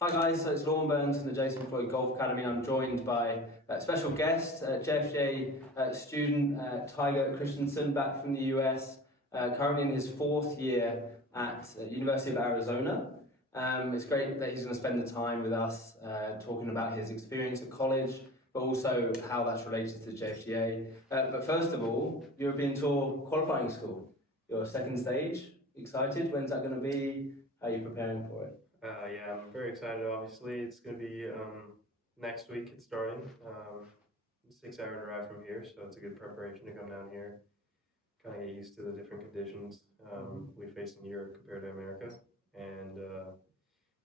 Hi guys, so it's Lauren Burns from the Jason Floyd Golf Academy. I'm joined by a special guest, JFGA student Tiger Christensen, back from the US, currently in his fourth year at University of Arizona. It's great that he's going to spend the time with us talking about his experience at college, but also how that's related to JFGA. But first of all, European Tour qualifying school, your second stage. Excited? When's that going to be? How are you preparing for it? Yeah, I'm very excited. Obviously, it's going to be next week. It's starting. 6 hour drive from here, so it's a good preparation to come down here. Kind of get used to the different conditions we face in Europe compared to America, and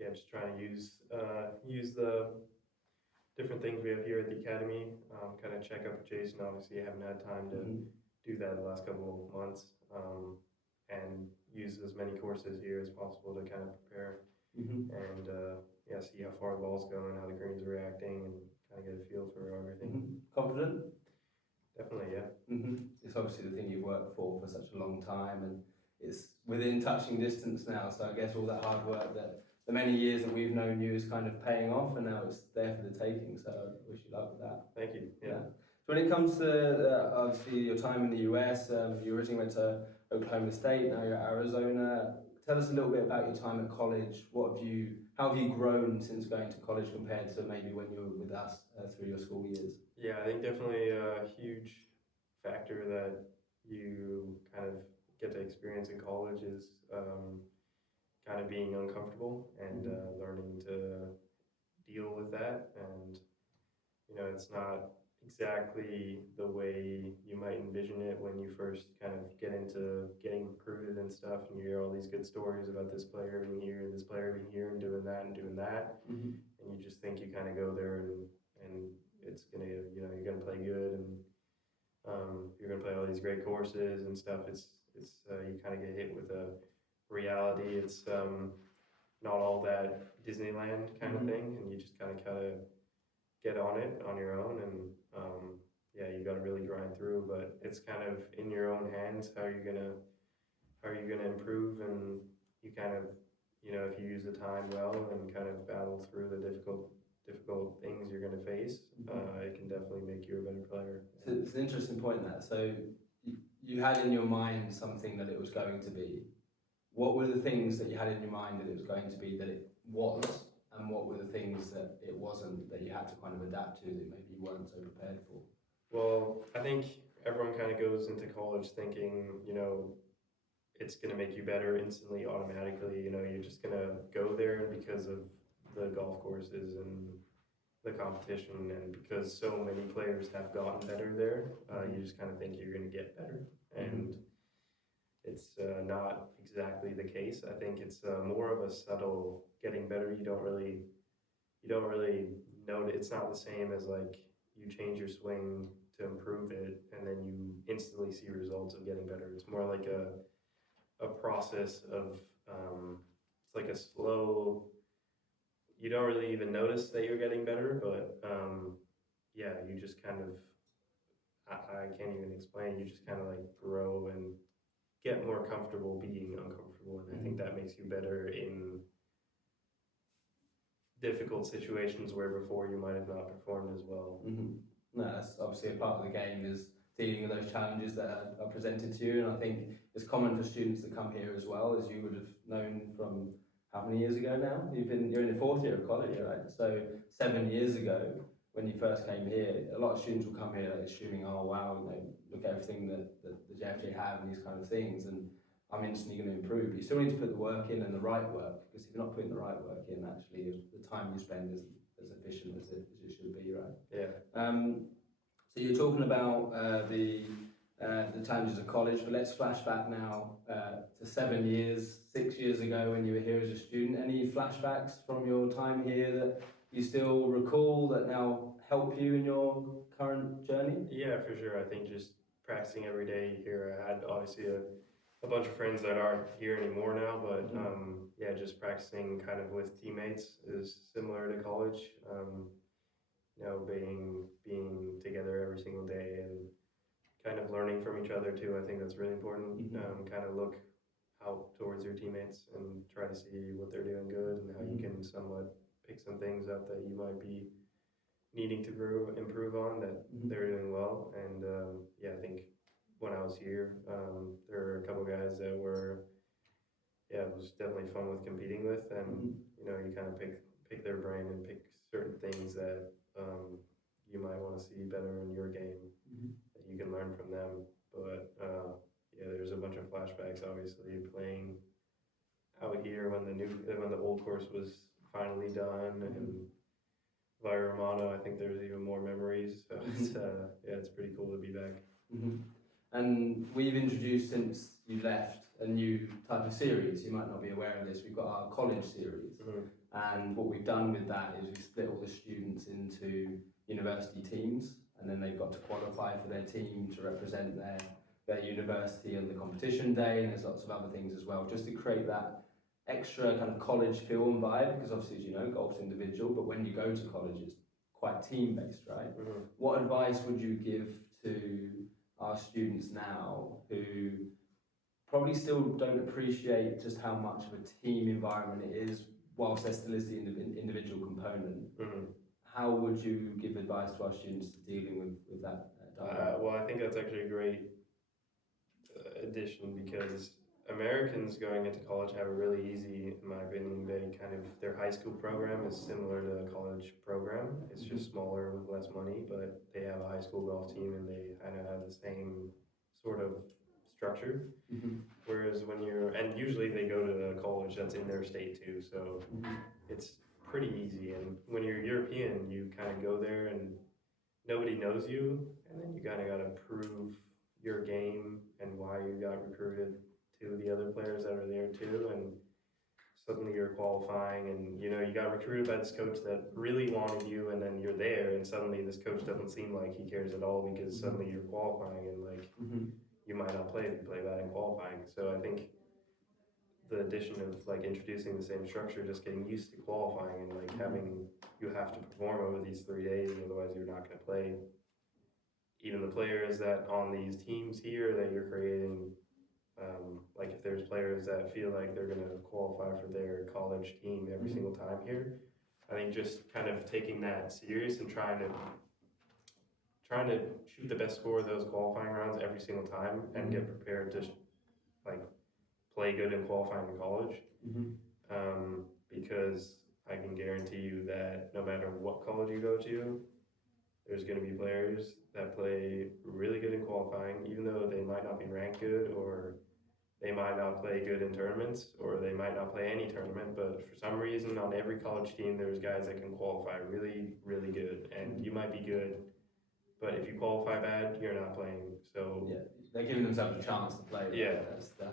yeah, just trying to use the different things we have here at the academy. Kind of check up with Jason. Obviously, I haven't had time to do that the last couple of months, and use as many courses here as possible to kind of prepare. And yeah, see how far the ball's going, how the green's reacting, and kind of get a feel for everything. Confident? Definitely, yeah. It's obviously the thing you've worked for such a long time, and it's within touching distance now. So I guess all that hard work that the many years that we've known you is kind of paying off, and now it's there for the taking. So I wish you luck with that. Thank you. Yeah. So when it comes to obviously your time in the US, you originally went to Oklahoma State, now you're at Arizona. Tell us a little bit about your time at college. How have you grown since going to college compared to maybe when you were with us through your school years? Yeah, I think definitely a huge factor that you kind of get to experience in college is kind of being uncomfortable and learning to deal with that. And it's not exactly the way you might envision it when you first kind of get into getting recruited and stuff, and you hear all these good stories about this player being here and this player being here and doing that and doing that, and you just think you kind of go there and it's gonna you're gonna play good, and you're gonna play all these great courses and stuff. It's you kind of get hit with a reality. It's not all that Disneyland kind of thing, and you just kind of get on it on your own, and yeah, you got to really grind through. But it's kind of in your own hands how you're gonna improve, and you kind of if you use the time well and kind of battle through the difficult things you're gonna face, it can definitely make you a better player. So it's an interesting point there. So you had in your mind something that it was going to be. What were the things that you had in your mind that it was going to be that it was? And what were the things that it wasn't that you had to kind of adapt to that maybe you weren't so prepared for? Well, I think everyone kind of goes into college thinking, it's going to make you better instantly, automatically. You're just going to go there because of the golf courses and the competition, and because so many players have gotten better there, you just kind of think you're going to get better. And it's not exactly the case. I think it's more of a subtle getting better. You don't really know it. It's not the same as like you change your swing to improve it and then you instantly see results of getting better. It's more like a process of it's like a slow. You don't really even notice that you're getting better, but yeah, you just kind of I can't even explain. You just kind of like grow and get more comfortable being uncomfortable, and I think that makes you better in difficult situations where before you might have not performed as well. No, that's obviously a part of the game, is dealing with those challenges that are presented to you, and I think it's common for students that come here as well, as you would have known from how many years ago now? You're in the fourth year of college, right? So 7 years ago, when you first came here, a lot of students will come here assuming, oh wow, look at everything that the JFJ have and these kind of things, and I'm instantly going to improve. You still need to put the work in and the right work, because if you're not putting the right work in, actually the time you spend isn't as efficient as it should be, right? Yeah. So you're talking about the challenges of college, but let's flash back now to 7 years, 6 years ago when you were here as a student. Any flashbacks from your time here that you still recall that now help you in your current journey? Yeah, for sure. I think just practicing every day here. I had obviously a bunch of friends that aren't here anymore now, but yeah, just practicing kind of with teammates is similar to college. Being together every single day and kind of learning from each other too. I think that's really important. Kind of look out towards your teammates and try to see what they're doing good and how you can somewhat pick some things up that you might be needing to improve on that Mhm. they're doing well. And yeah, I think when I was here, there were a couple guys that were, yeah, it was definitely fun with competing with, and Mhm. you know, you kind of pick their brain and pick certain things that you might want to see better in your game Mhm. that you can learn from them. But yeah, there's a bunch of flashbacks, obviously, playing out here when the old course was finally done, and via Romano, I think there's even more memories. So it's Mhm. yeah, it's pretty cool to be back. Mhm. And we've introduced, since you left, a new type of series. You might not be aware of this. We've got our college series. And what we've done with that is we split all the students into university teams, and then they've got to qualify for their team to represent their university on the competition day, and there's lots of other things as well, just to create that extra kind of college feel and vibe, because obviously, as you know, golf's individual, but when you go to college, it's quite team-based, right? What advice would you give to our students now who probably still don't appreciate just how much of a team environment it is, whilst there still is the individual component? How would you give advice to our students dealing with that dynamic? Well, I think that's actually a great addition because Americans going into college have it really easy, in my opinion. They kind of, their high school program is similar to a college program. It's just smaller with less money, but they have a high school golf team and they kind of have the same sort of structure. Whereas when you're, and usually they go to a college that's in their state too, so it's pretty easy. And when you're European, you kind of go there and nobody knows you, and then you kind of got to prove your game and why you got recruited to the other players that are there too. And suddenly you're qualifying, and you know you got recruited by this coach that really wanted you, and then you're there, and suddenly this coach doesn't seem like he cares at all because suddenly you're qualifying, and like you might not play if you play bad in qualifying. So I think the addition of like introducing the same structure, just getting used to qualifying and like having you have to perform over these 3 days, otherwise you're not going to play. Even the players that on these teams here that you're creating, like if there's players that feel like they're going to qualify for their college team every single time here, I think just kind of taking that serious and trying to shoot the best score of those qualifying rounds every single time and get prepared to like play good in qualifying in college. Because I can guarantee you that no matter what college you go to, there's going to be players that play really good in qualifying, even though they might not be ranked good, or they might not play good in tournaments, or they might not play any tournament. But for some reason, on every college team, there's guys that can qualify really, really good, and you might be good, but if you qualify bad, you're not playing. So yeah, they're giving themselves a chance to play. Right? Yeah. That's the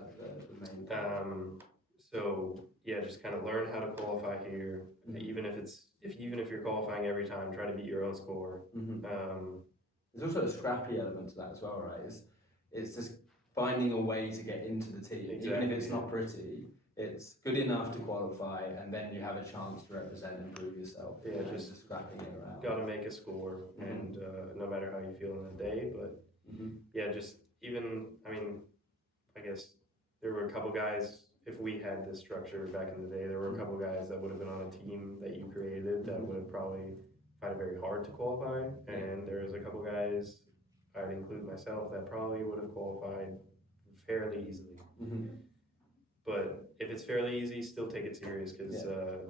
main thing. So yeah, just kind of learn how to qualify here. Even if you're qualifying every time, try to beat your own score. There's also a scrappy element to that as well, right? It's just finding a way to get into the team, even if it's not pretty. It's good enough to qualify, and then you have a chance to represent and prove yourself. Yeah, just scrapping it around. Got to make a score, and no matter how you feel in the day, but yeah, just even, I mean, I guess there were a couple guys, if we had this structure back in the day, there were a couple guys that would have been on a team that you created that would have probably found it very hard to qualify, and there was a couple guys, I'd include myself, that probably would have qualified fairly easily. But if it's fairly easy, still take it serious, because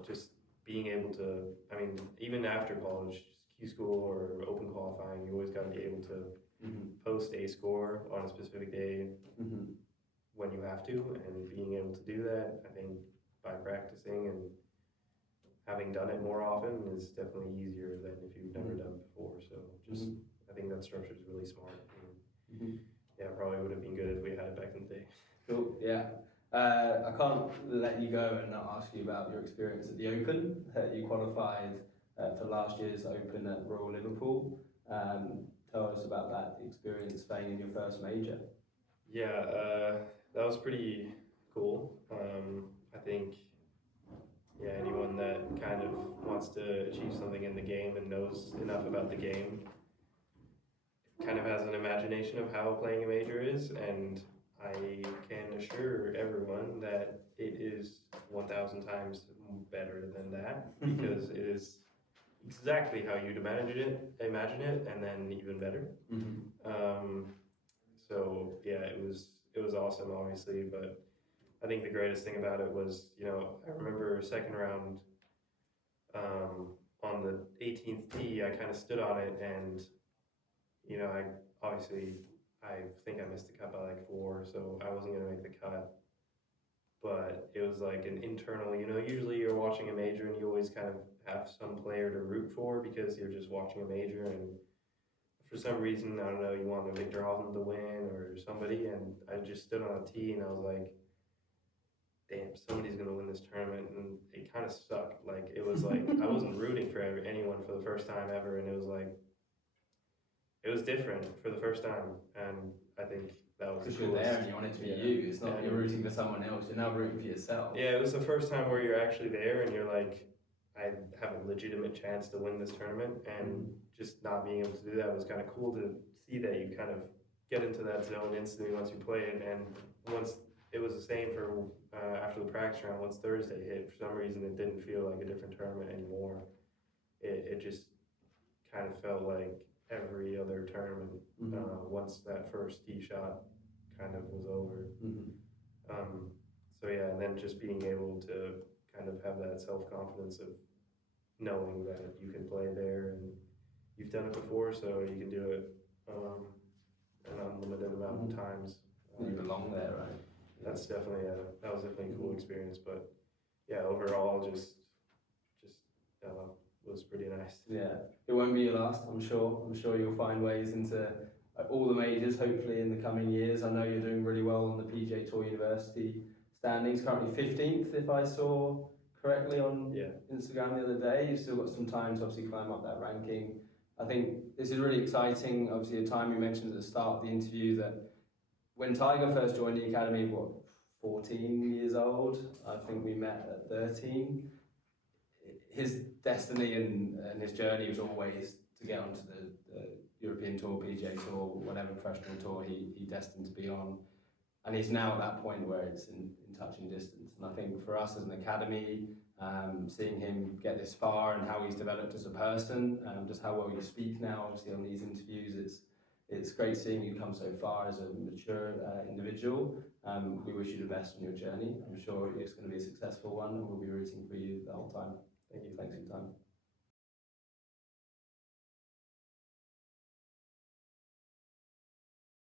just being able to, I mean, even after college, Q school or open qualifying, you always got to be able to post a score on a specific day when you have to, and being able to do that, I think by practicing and having done it more often is definitely easier than if you've never done it before. So just, I think that structure is really smart. And, yeah, probably would have been good if we had it back in the day. Cool, yeah. I can't let you go and not ask you about your experience at the Open. You qualified for last year's Open at Royal Liverpool. Tell us about that experience playing in your first major. Yeah, that was pretty cool. I think, yeah, anyone that kind of wants to achieve something in the game and knows enough about the game kind of has an imagination of how playing a major is, and I can assure everyone that it is 100% 1,000 times better than that because it is exactly how you'd imagine it, and then even better. So yeah, it was awesome, obviously, but I think the greatest thing about it was, I remember second round, on the 18th tee, I kind of stood on it, and I obviously I think I missed the cut by like 4, so I wasn't gonna make the cut. But it was like an internal, usually you're watching a major and you always kind of have some player to root for because you're just watching a major, and for some reason, I don't know, you want Victor Hovland to win or somebody, and I just stood on a tee and I was like, damn, somebody's gonna win this tournament, and it kind of sucked. Like it was like I wasn't rooting for anyone for the first time ever, and it was like it was different for the first time, and I think that was because the you're coolest. there and you want it to be you. It's not you're rooting for someone else. You're now rooting for yourself. Yeah, it was the first time where you're actually there and you're like, I have a legitimate chance to win this tournament, and just not being able to do that was kind of cool to see that you kind of get into that zone instantly once you play it. And once it was the same for after the practice round, once Thursday hit, for some reason it didn't feel like a different tournament anymore. It just kind of felt like every other tournament once that first tee shot kind of was over. So yeah, and then just being able to kind of have that self-confidence of knowing that you can play there and you've done it before, so you can do it an unlimited amount of times. You belong there, right? That was definitely a cool experience, but yeah, overall just was pretty nice. Yeah, it won't be your last, I'm sure. I'm sure you'll find ways into all the majors, hopefully in the coming years. I know you're doing really well on the PGA Tour University standings, currently 15th, if I saw correctly on Instagram the other day. You've still got some time to obviously climb up that ranking. I think this is really exciting. Obviously, a time you mentioned at the start of the interview that when Tiger first joined the academy, 14 years old? I think we met at 13. His destiny and his journey was always to get onto the European Tour, PGA Tour, whatever professional tour he destined to be on. And he's now at that point where it's in touching distance. And I think for us as an academy, seeing him get this far and how he's developed as a person, just how well you speak now, obviously on these interviews, it's great seeing you come so far as a mature individual. We wish you the best on your journey. I'm sure it's going to be a successful one, and we'll be rooting for you the whole time. Thank you. Thanks for your time.